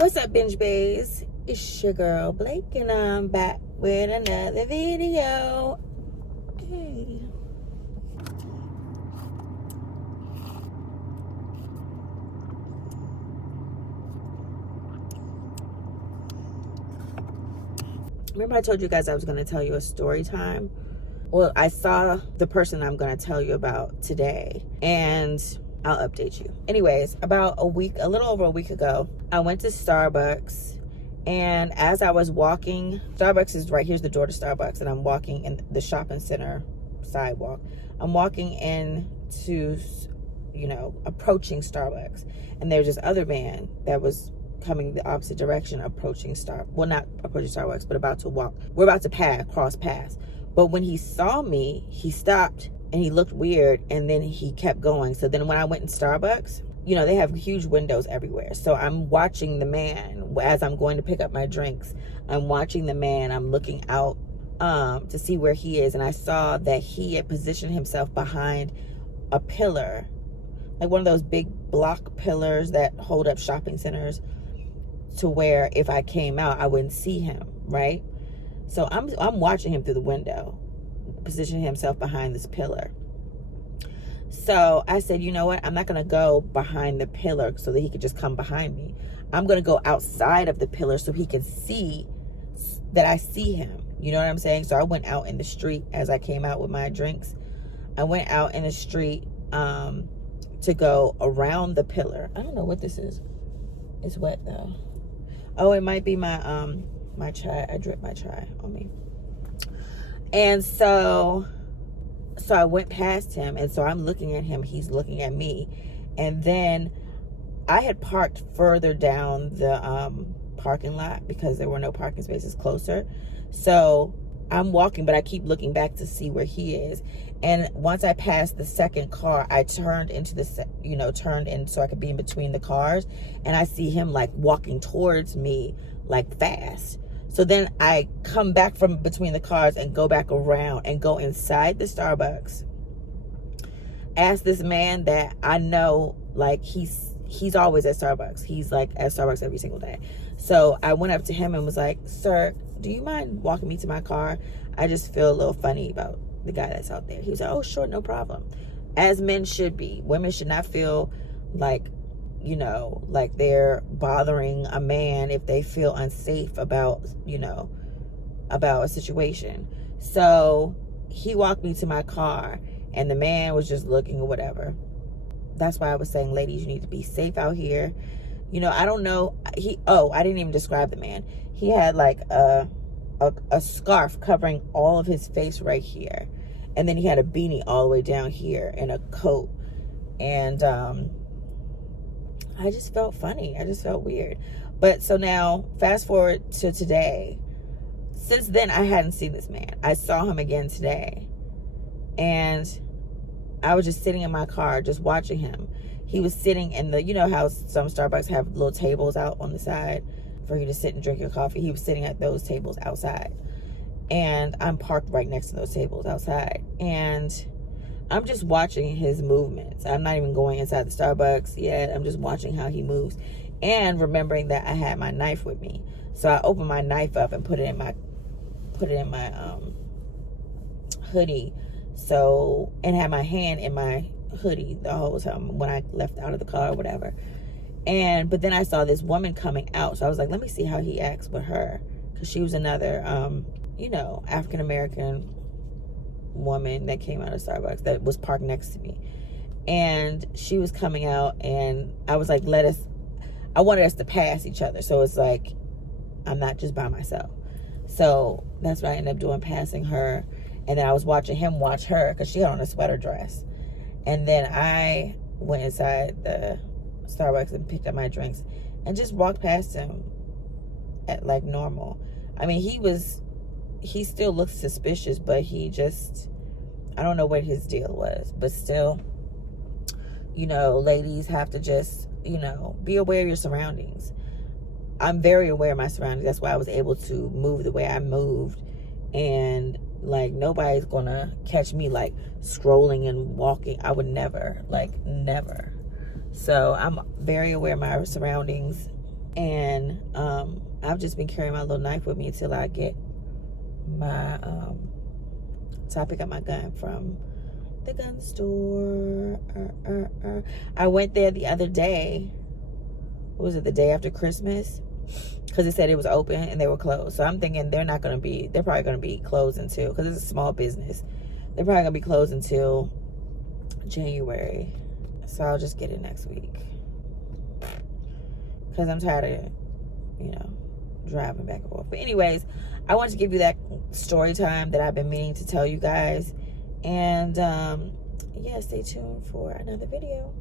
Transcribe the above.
What's up, Binge Bays? It's your girl Blake, and I'm back with another video. Hey. Remember I told you guys I was going to tell you a story time? Well, I saw the person I'm going to tell you about today, and I'll update you. Anyways, about a little over a week ago, I went to Starbucks, and as I was walking, Starbucks is right here's the door to Starbucks, and I'm walking in the shopping center sidewalk. I'm walking into, approaching Starbucks, and there's this other van that was coming the opposite direction, not approaching Starbucks, but about to walk. We're about to cross paths. But when he saw me, he stopped and he looked weird, and then he kept going. So then when I went in Starbucks, they have huge windows everywhere. So I'm watching the man as I'm going to pick up my drinks. I'm watching the man. I'm looking out to see where he is. And I saw that he had positioned himself behind a pillar, like one of those big block pillars that hold up shopping centers, to where if I came out, I wouldn't see him, right? So I'm watching him through the window, positioning himself behind this pillar. So I said, you know what? I'm not going to go behind the pillar so that he could just come behind me. I'm going to go outside of the pillar so he can see that I see him. You know what I'm saying? So I went out in the street as I came out with my drinks. I went out in the street to go around the pillar. I don't know what this is. It's wet though. Oh, it might be my my chai. I dripped my chai on me. And so I went past him, and so I'm looking at him, he's looking at me. And then I had parked further down the parking lot because there were no parking spaces closer. So I'm walking, but I keep looking back to see where he is. And once I passed the second car, I turned into turned in so I could be in between the cars, and I see him like walking towards me like fast. So then I come back from between the cars and go back around and go inside the Starbucks. Ask this man that I know, like he's always at Starbucks. He's like at Starbucks every single day. So I went up to him and was like, "Sir, do you mind walking me to my car? I just feel a little funny about the guy that's out there." He was like, "Oh, sure, no problem." As men should be. Women should not feel like, like they're bothering a man if they feel unsafe about a situation. So he walked me to my car, and the man was just looking or whatever. That's why I was saying, ladies, you need to be safe out here. I don't know. I didn't even describe the man. He had like a scarf covering all of his face right here. And then he had a beanie all the way down here and a coat. And I just felt funny. I just felt weird. But so now, fast forward to today. Since then, I hadn't seen this man. I saw him again today. And I was just sitting in my car, just watching him. He was sitting in how some Starbucks have little tables out on the side for you to sit and drink your coffee. He was sitting at those tables outside. And I'm parked right next to those tables outside. And I'm just watching his movements. I'm not even going inside the Starbucks yet. I'm just watching how he moves. And remembering that I had my knife with me. So I opened my knife up and put it in my hoodie. So, and had my hand in my hoodie the whole time when I left out of the car or whatever. But then I saw this woman coming out. So I was like, let me see how he acts with her. Because she was another, African-American woman that came out of Starbucks that was parked next to me. And she was coming out, and I was like, I wanted us to pass each other. So it's like, I'm not just by myself. So that's what I ended up doing, passing her. And then I was watching him watch her because she had on a sweater dress. And then I went inside the Starbucks and picked up my drinks and just walked past him at like normal. I mean, he still looked suspicious, but I don't know what his deal was. But still, ladies have to just, be aware of your surroundings. I'm very aware of my surroundings. That's why I was able to move the way I moved. And like, nobody's gonna catch me like scrolling and walking. I would never. So I'm very aware of my surroundings. And I've just been carrying my little knife with me until I get my so I pick up my gun from the gun store. I went there the other day. What was it, the day after Christmas? Because it said it was open and they were closed. So I'm thinking they're probably going to be closed until, because it's a small business, they're probably going to be closed until January. So I'll just get it next week. Because I'm tired of, driving back and forth. But anyways, I wanted to give you that story time that I've been meaning to tell you guys. And yeah, stay tuned for another video.